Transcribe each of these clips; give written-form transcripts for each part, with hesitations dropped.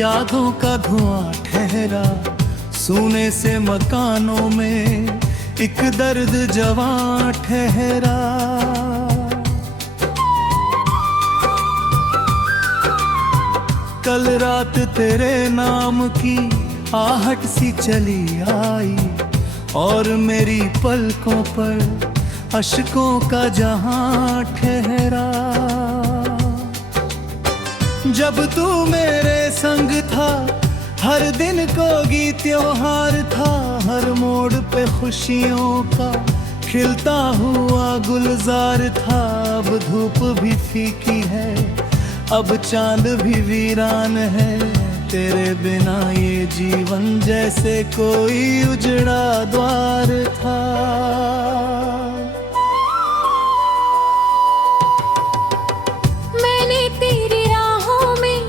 यादों का धुआं ठहरा, सोने से मकानों में एक दर्द जवां ठहरा। कल रात तेरे नाम की आहट सी चली आई, और मेरी पलकों पर अश्कों का जहां ठहरा। जब तू मेरे संग था, हर दिन कोई त्योहार था, हर मोड़ पे खुशियों का खिलता हुआ गुलजार था। अब धूप भी फीकी है, अब चांद भी वीरान है, तेरे बिना ये जीवन जैसे कोई उजड़ा द्वार था। मैंने तेरी राहों में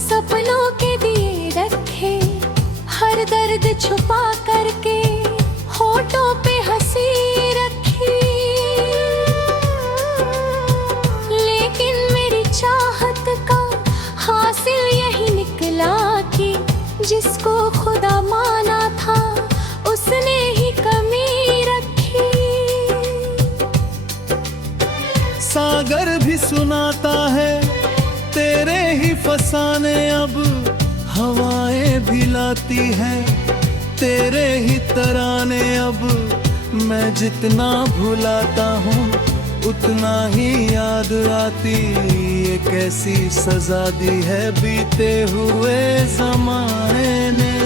सपनों के दिए रखे, हर दर्द छुपा करके होठों पे हंसी रखी। लेकिन मेरी चाहत का हासिल यही निकला कि जिसको खुदा माना था उसने ही कमी रखी। सागर भी सुनाता है तेरे ही फसाने, अब हवाएं भी लाती हैं तेरे ही तराने। अब मैं जितना भुलाता हूँ उतना ही याद आती, ये कैसी सजा दी है बीते हुए ज़माने ने।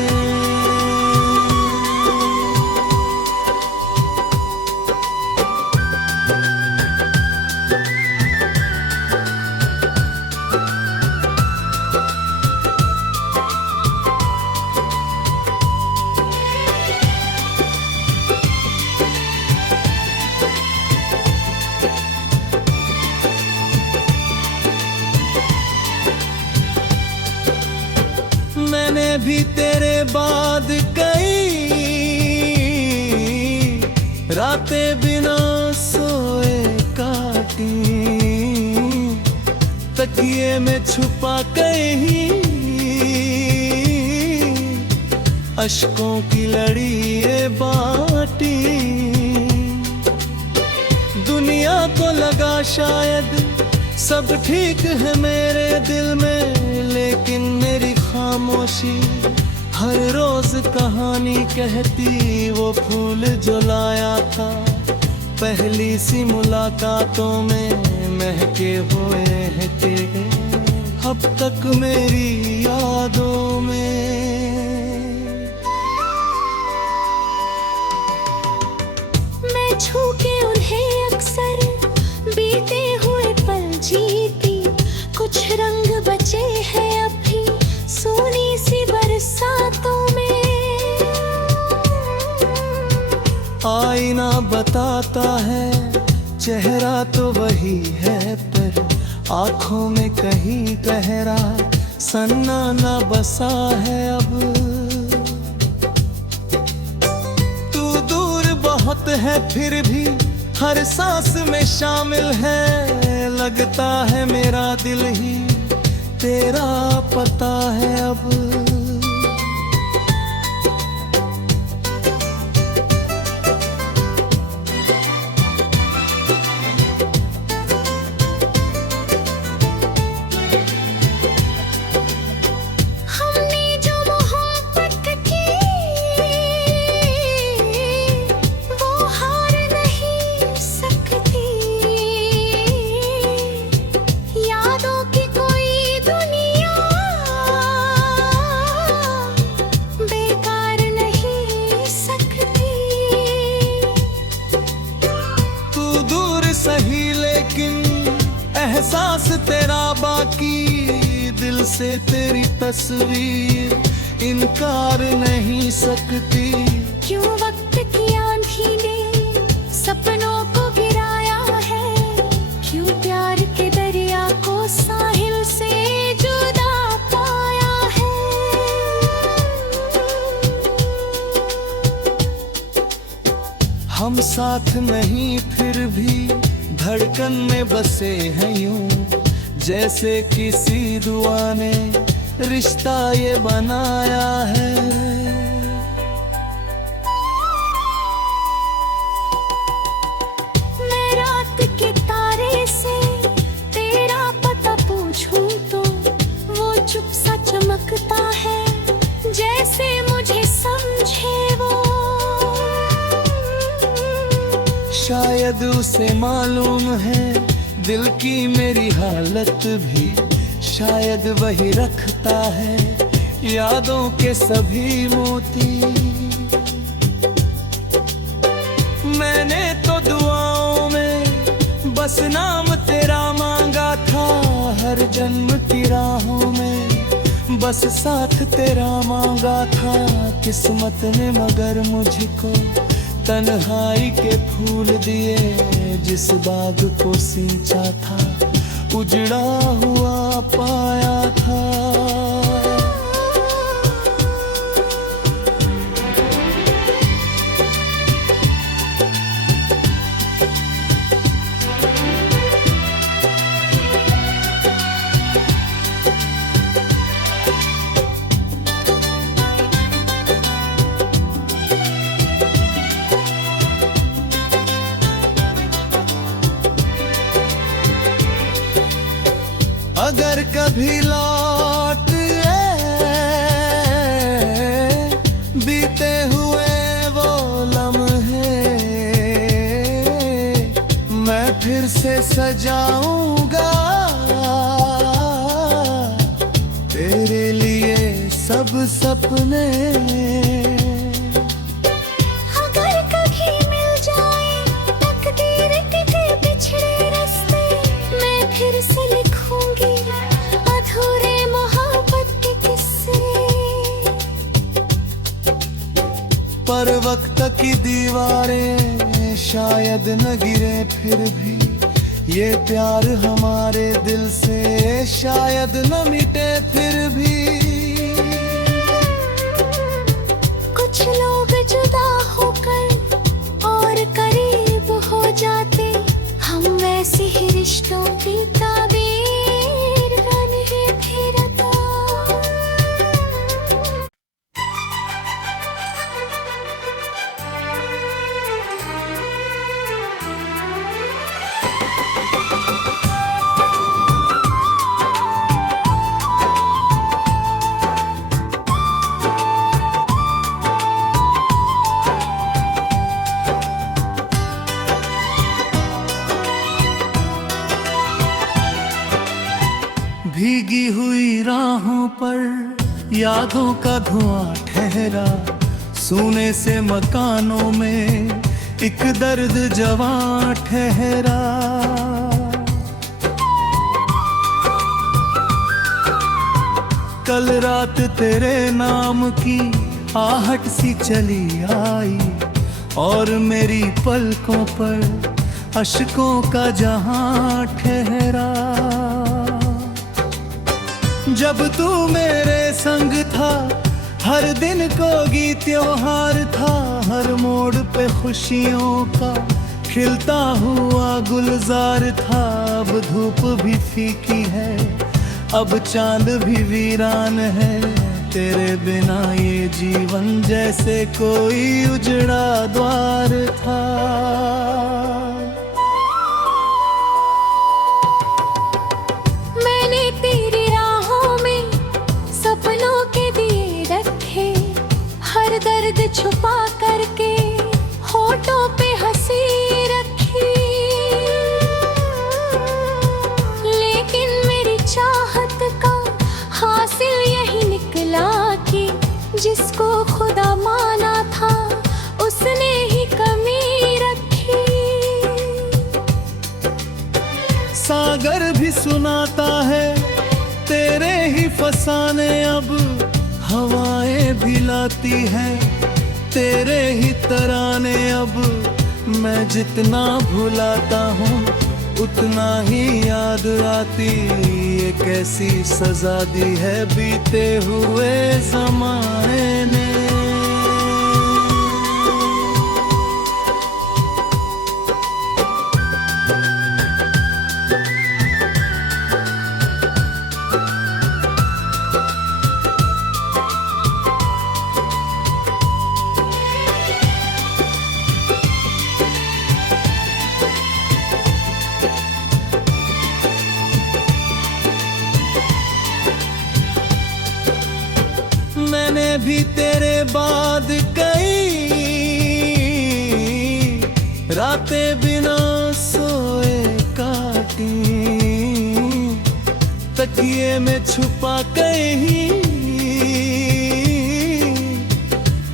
मैंने भी तेरे बाद कई रातें बिना सोए काटी, तकिए में छुपा कहीं अश्कों की लड़ियां बांटी। दुनिया को लगा शायद सब ठीक है मेरे दिल में, लेकिन मेरी खामोशी हर रोज कहानी कहती। वो फूल जो लाया था पहली सी मुलाकातों में महके हुए हैं तेरे अब तक मेरी यादों में। मैं छू के उन्हें अक्सर बीते हुए पल जीती, कुछ रंग बचे हैं अब भी सोनी सी बरसातों में। आईना बताता है चेहरा तो वही है, पर आँखों में कहीं गहरा सन्नाटा बसा है अब। तू दूर बहुत है फिर भी हर सांस में शामिल है, लगता है मेरा दिल ही तेरा पता है अब। सही लेकिन एहसास तेरा बाकी, दिल से तेरी तस्वीर इनकार नहीं सकती। क्यों वक्त की आंधी ने सपनों को गिराया है, क्यों प्यार के दरिया को साहिल से जुदा पाया है। हम साथ नहीं फिर भी धड़कन में बसे हैं यूं, जैसे किसी दुआ ने रिश्ता ये बनाया है। मैं रात के तारे से तेरा पता पूछूं तो वो चुप सा चमकता है, जैसे मुझे समझे वो। शायद उसे मालूम है दिल की मेरी हालत भी, शायद वही रखता है यादों के सभी मोती। मैंने तो दुआओं में बस नाम तेरा मांगा था, हर जन्म की राहों में बस साथ तेरा मांगा था। किस्मत ने मगर मुझको तन्हाई के फूल दिए, जिस बाग को सींचा था उजड़ा हुआ पाया था। अगर कभी लौट बीते हुए वो लम्हे मैं फिर से सजाऊंगा तेरे लिए सब सपने। अगर कभी मिल जाए तकदीर के बिछड़े रास्ते, मैं फिर से लिखूंगी अधूरे मोहब्बत के किस्से। पर वक्त की दीवारें शायद न गिरे फिर भी, ये प्यार हमारे दिल से शायद न मिटे फिर भी। कुछ लोग जुदा होकर और करीब हो जाते, हम वैसे ही रिश्तों की ताबीर बने फिरता। भीगी हुई राहों पर यादों का धुआं ठहरा, सोने से मकानों में एक दर्द जवां ठहरा। कल रात तेरे नाम की आहट सी चली आई, और मेरी पलकों पर अश्कों का जहां ठहरा। जब तू मेरे संग था हर दिन कोई त्योहार था, हर मोड़ पे खुशियों का खिलता हुआ गुलजार था। अब धूप भी फीकी है, अब चांद भी वीरान है, तेरे बिना ये जीवन जैसे कोई उजड़ा द्वार था। मैंने तेरी राहों में सपनों के दिए रखे, हर दर्द छुपा करके होठों पे हंसी रखी। लेकिन मेरी चाहत का हासिल यही निकला कि जिसको खुदा माना था उसने ही कमी रखी। सागर भी सुनाता है तेरे ही फसाने, अब हवाएं भी लाती हैं तेरे ही तराने। अब मैं जितना भुलाता हूँ उतना ही याद आती, ये कैसी सजा दी है बीते हुए ज़माने ने। मैंने भी तेरे बाद कई रातें बिना सोए काटी, तकिए में छुपा कहीं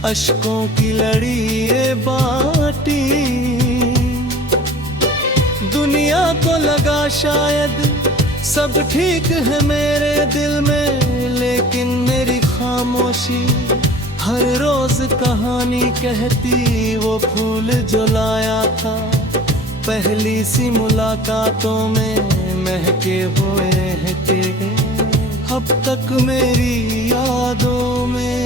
अश्कों की लड़ी ये बाटी। दुनिया को लगा शायद सब ठीक है मेरे दिल में, लेकिन मेरी खामोशी हर रोज कहानी कहती। वो फूल जो लाया था पहली सी मुलाकातों में महके हुए हैं तेरे अब तक मेरी यादों में।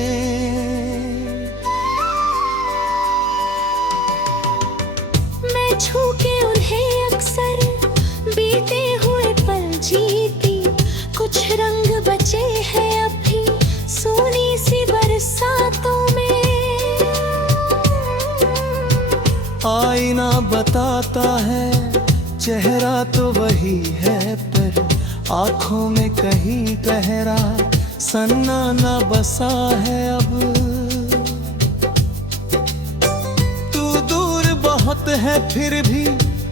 मैं छू के उन्हें अक्सर बीते हुए पल जीती, कुछ रंग बचे हैं अब भी सोनी सी बरसातों में। आईना बताता है चेहरा तो वही है, पर आँखों में कहीं गहरा सन्नाटा बसा है अब। तू दूर बहुत है फिर भी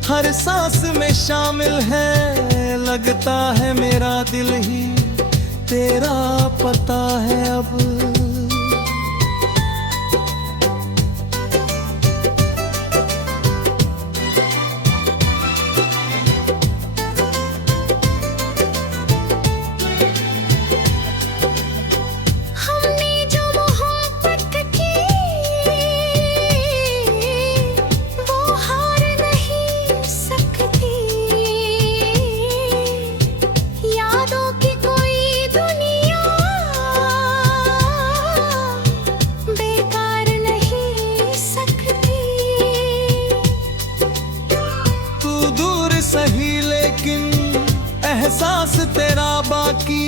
हर सांस में शामिल है, लगता है मेरा दिल ही तेरा पता है अब। सही लेकिन एहसास तेरा बाकी,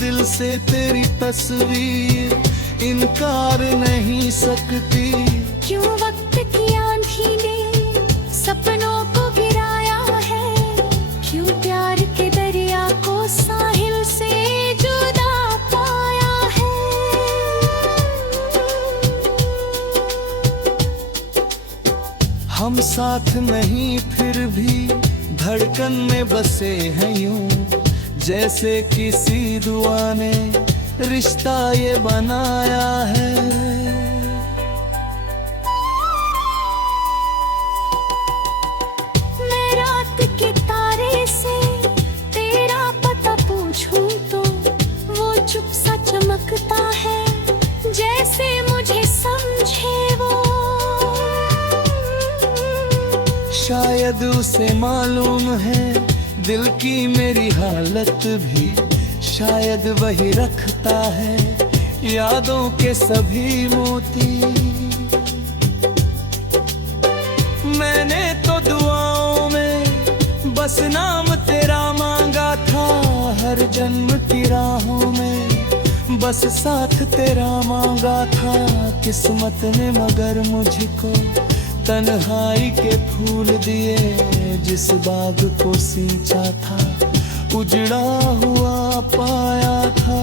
दिल से तेरी तस्वीर इनकार नहीं सकती। क्यों वक्त की आंधी ने सपनों को गिराया है, क्यों प्यार के दरिया को साहिल से जुदा पाया है। हम साथ नहीं फिर भी धड़कन में बसे हैं यूं, जैसे किसी दुआ ने रिश्ता ये बनाया है। मैं रात के तारे से तेरा पता पूछूं तो वो चुप सा चमकता है, जैसे मुझे समझे वो। शायद उसे मालूम है दिल की मेरी हालत भी, शायद वही रखता है यादों के सभी मोती। मैंने तो दुआओं में बस नाम तेरा मांगा था, हर जन्म की राहों में बस साथ तेरा मांगा था। किस्मत ने मगर मुझको तन्हाई के फूल दिए, जिस बाग को सींचा था उजड़ा हुआ पाया था।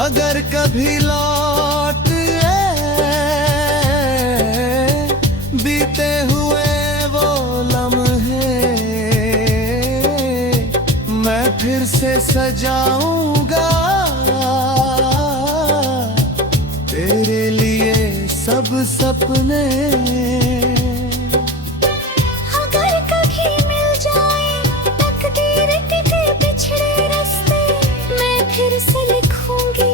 अगर कभी लौट बीते हुए वो लम्हे मैं फिर से सजाऊंगा तेरे लिए सब सपने। अगर कभी मिल जाए तकदीर के बिछड़े रास्ते, मैं फिर से लिखूंगी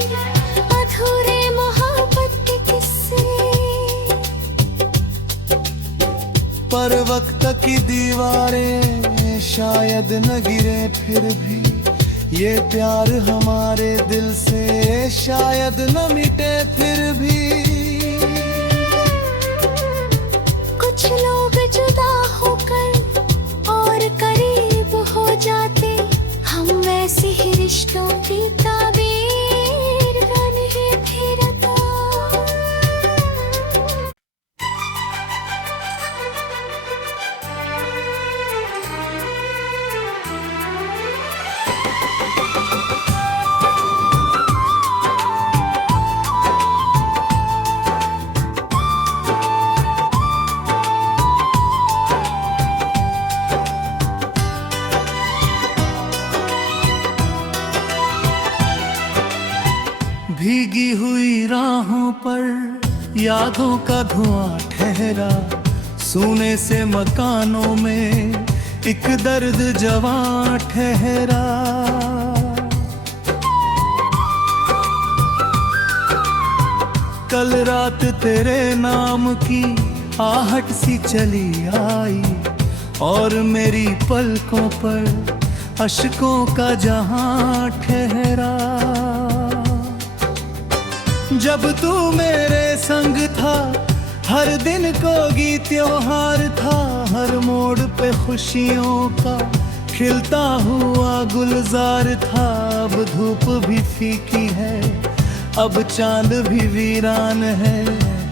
अधूरे मोहब्बत के किस्से। पर वक्त की दीवारें शायद न गिरे फिर भी, ये प्यार हमारे दिल से शायद न मिटे फिर भी। यादों का धुआं ठहरा, सोने से मकानों में एक दर्द जवां ठहरा। कल रात तेरे नाम की आहट सी चली आई, और मेरी पलकों पर अश्कों का जहां ठहरा। जब तू मेरे संग था, हर दिन कोई त्योहार था, हर मोड़ पे खुशियों का खिलता हुआ गुलजार था। अब धूप भी फीकी है, अब चांद भी वीरान है,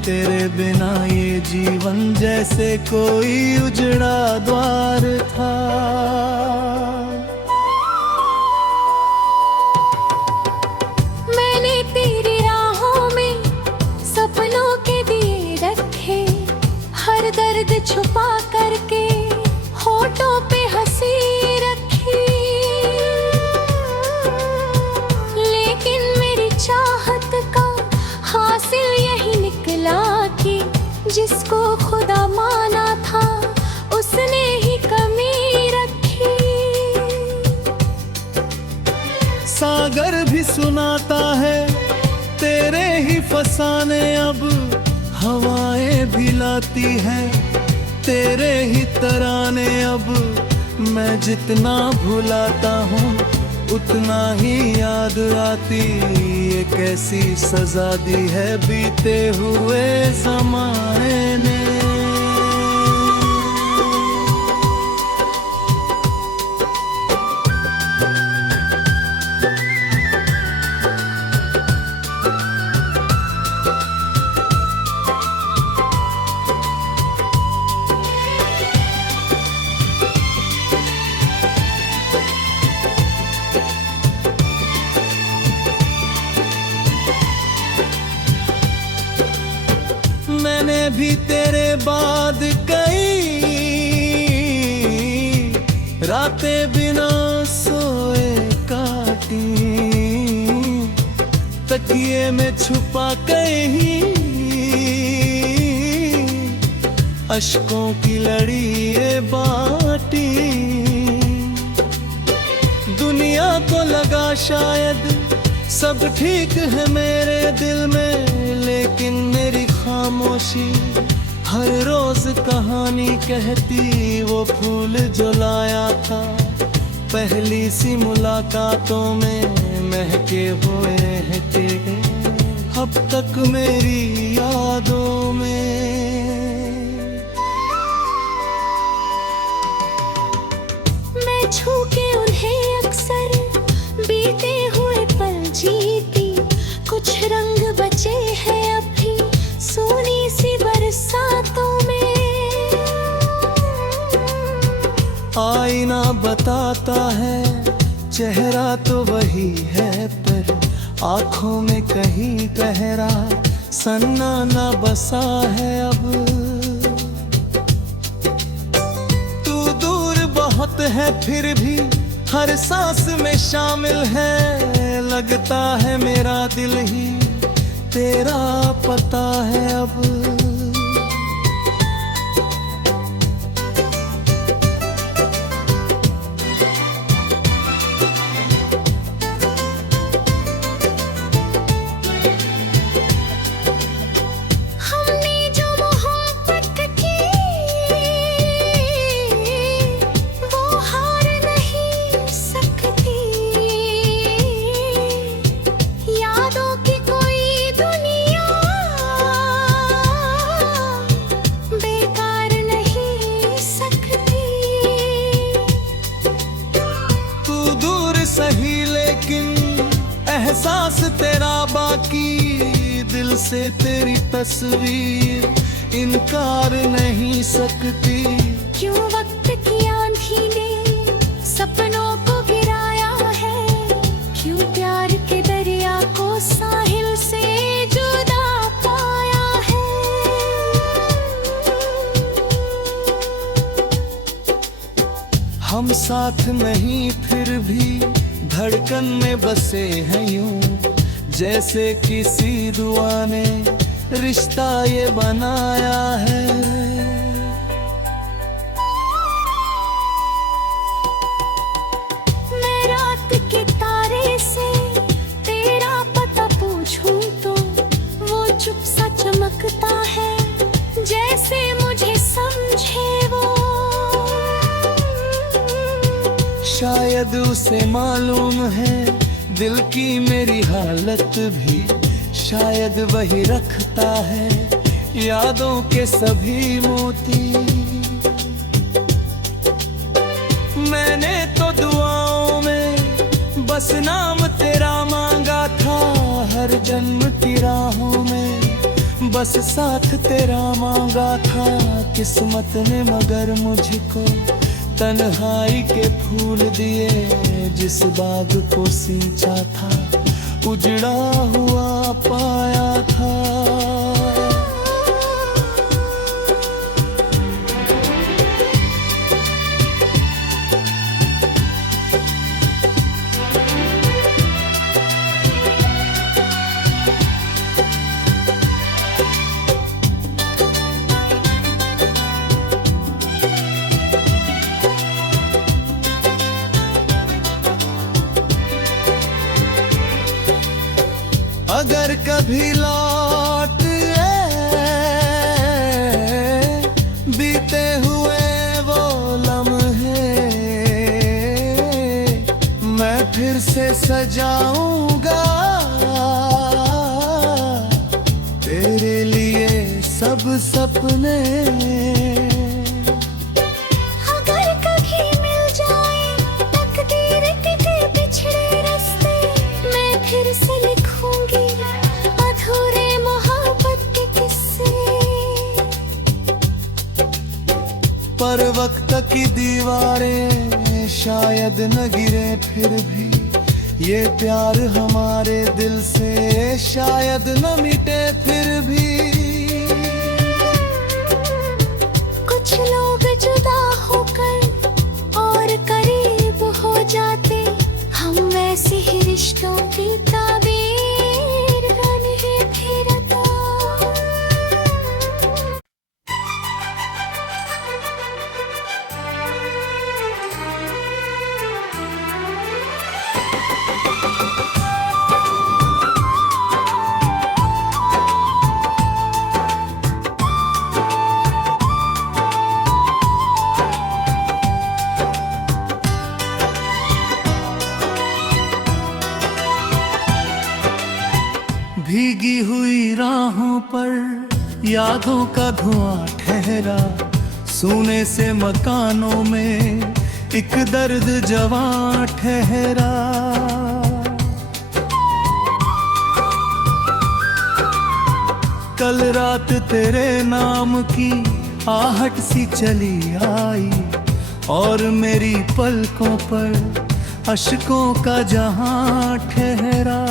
तेरे बिना ये जीवन जैसे कोई उजड़ा द्वार था। मैंने तेरी राहों में सपनों के दिए रखे, हर दर्द छुपा करके होठों पे हंसी रखी। लेकिन मेरी चाहत का हासिल यही निकला कि जिसको खुदा माना था उसने ही कमी रखी। सागर भी सुनाता है तेरे ही फसाने, अब हवाएं भी लाती हैं तेरे ही तराने। अब मैं जितना भुलाता हूँ उतना ही याद आती, ये कैसी सजा दी है बीते हुए ज़माने ने। मैंने भी तेरे बाद कई रातें बिना सोए काटी, तकिए में छुपा कहीं अश्कों की लड़ियां बाटी। दुनिया को लगा शायद सब ठीक है मेरे दिल में, लेकिन मेरी खामोशी हर रोज कहानी कहती। वो फूल जो लाया था पहली सी मुलाकातों में महके हुए हैं तेरे अब तक मेरी यादों में। मैं छू के उन्हें अक्सर बीते हुए पल जीती, कुछ रंग बचे हैं अब भी सोनी सी बरसातों में। आईना बताता है चेहरा तो वही है, पर आँखों में कहीं गहरा सन्नाटा बसा है अब। तू दूर बहुत है फिर भी हर सांस में शामिल है, लगता है मेरा दिल ही तेरा पता है अब। सही लेकिन एहसास तेरा बाकी, दिल से तेरी तस्वीर इनकार नहीं सकती। क्यों वक्त की आंधी ने सपनों को गिराया है, क्यों प्यार के दरिया को साहिल से जुदा पाया है। हम साथ नहीं फिर भी धड़कन में बसे हैं यूं, जैसे किसी दुआ ने रिश्ता ये बनाया है। मैं रात के तारे से तेरा पता पूछूं तो वो चुप सा चमकता है, जैसे मुझे समझे वो। शायद उसे मालूम है दिल की मेरी हालत भी, शायद वही रखता है यादों के सभी मोती। मैंने तो दुआओं में बस नाम तेरा मांगा था, हर जन्म की राहों में बस साथ तेरा मांगा था। किस्मत ने मगर मुझको तन्हाई के फूल दिए, जिस बाग को सींचा था उजड़ा हुआ पाया था। अगर कभी लौट बीते हुए वो लम्हे मैं फिर से सजाऊंगा तेरे लिए सब सपने। अगर कभी मिल जाए तकदीर के बिछड़े रास्ते, मैं फिर से लिखूंगी अधूरे मोहब्बत के किस्से। पर वक्त की दीवारें शायद न गिरे फिर भी, ये प्यार हमारे दिल से शायद न मिटे फिर भी। कुछ लोग जुदा होकर और करीब हो जाते, हम वैसे ही रिश्तों की ताबीर नहीं फिरता। भीगी हुई राहों पर यादों का धुआं ठहरा, सोने से मकानों में एक दर्द जवां ठहरा। कल रात तेरे नाम की आहट सी चली आई, और मेरी पलकों पर अश्कों का जहां ठहरा।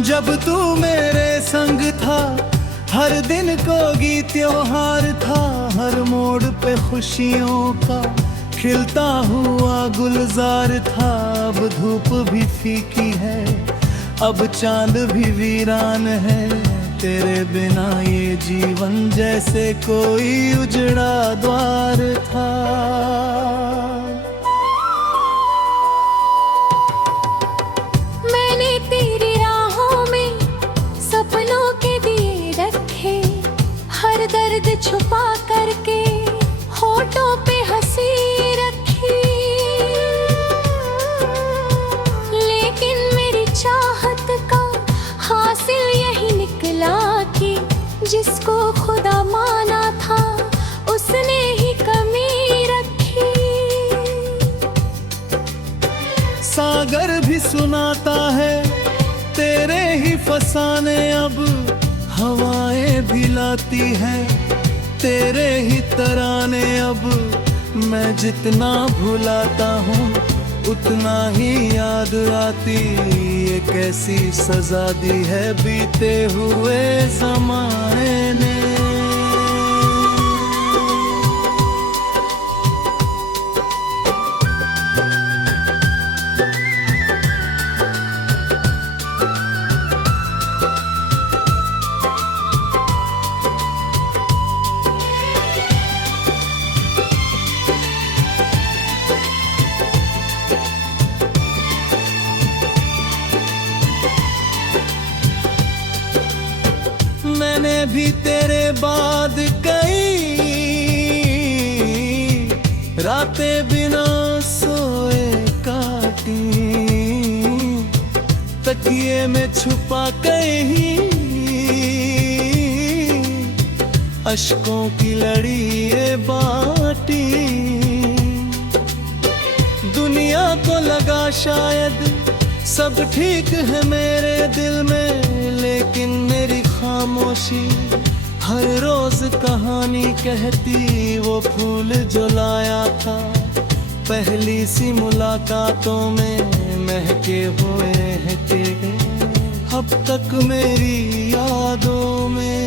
जब तू मेरे संग था हर दिन कोई त्योहार था, हर मोड़ पे खुशियों का खिलता हुआ गुलजार था। अब धूप भी फीकी है, अब चांद भी वीरान है, तेरे बिना ये जीवन जैसे कोई उजड़ा द्वार था। मैंने तेरी राहों में सपनों के दिए रखे, हर दर्द छुपा करके होठों पे हंसी रखी। लेकिन मेरी चाहत का हासिल यही निकला कि जिसको खुदा माना था उसने ही कमी रखी। सागर भी सुनाता है तेरे ही फसाने, अब हवाएं भी लाती हैं तेरे ही तराने। अब मैं जितना भुलाता हूँ उतना ही याद आती, ये कैसी सजा दी है बीते हुए ज़माने। मैंने भी तेरे बाद कई रातें बिना सोए काटी, तकिए में छुपा कहीं अश्कों की लड़ी ये बाटी। दुनिया को लगा शायद सब ठीक है मेरे दिल में, लेकिन मेरी खामोशी हर रोज कहानी कहती। वो फूल जो लाया था पहली सी मुलाकातों में महके हुए हैं तेरे अब तक मेरी यादों में।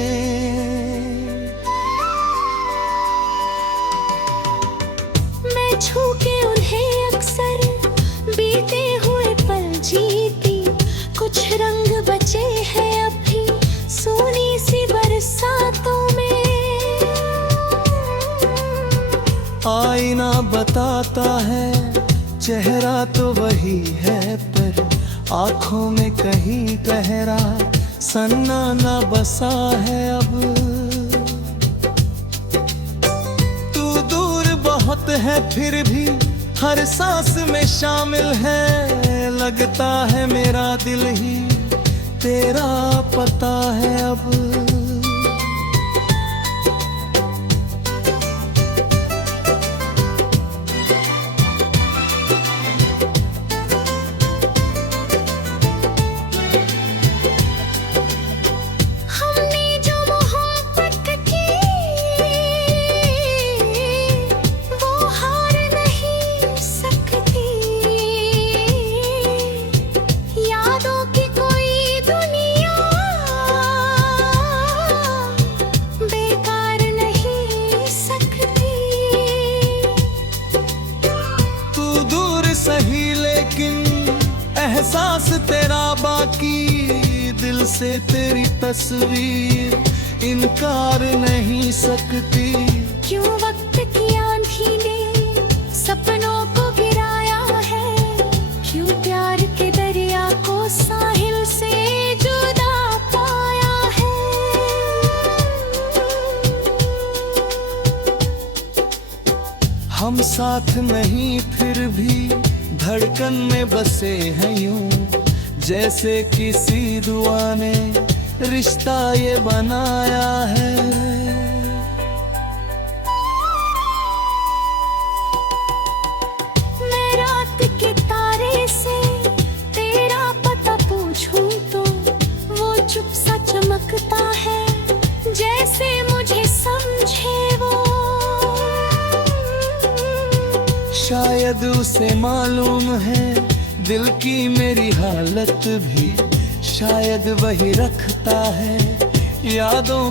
मैं छू के उन्हें अक्सर बीते हुए पल जीती, कुछ रंग बचे हैं अब भी सोनी सी बरसातों में। आईना बताता है चेहरा तो वही है, पर आंखों में कहीं गहरा सन्नाटा बसा है अब। तू दूर बहुत है फिर भी हर सांस में शामिल है, लगता है मेरा दिल ही तेरा पता है अब। सही लेकिन एहसास तेरा बाकी, दिल से तेरी तस्वीर इनकार नहीं सकती। क्यों वक्त की आंधी ने सपनों को गिराया है, क्यों प्यार के दरिया को साहिल से जुदा पाया है। हम साथ नहीं फिर भी धड़कन में बसे हैं यूं, जैसे किसी दुआ ने रिश्ता ये बनाया है। मैं रात के तारे से तेरा पता पूछूं तो वो चुप सा चमकता है, जैसे मुझे समझे वो। शायद उसे मालूम है दिल की मेरी हालत भी, शायद वही रखता है यादों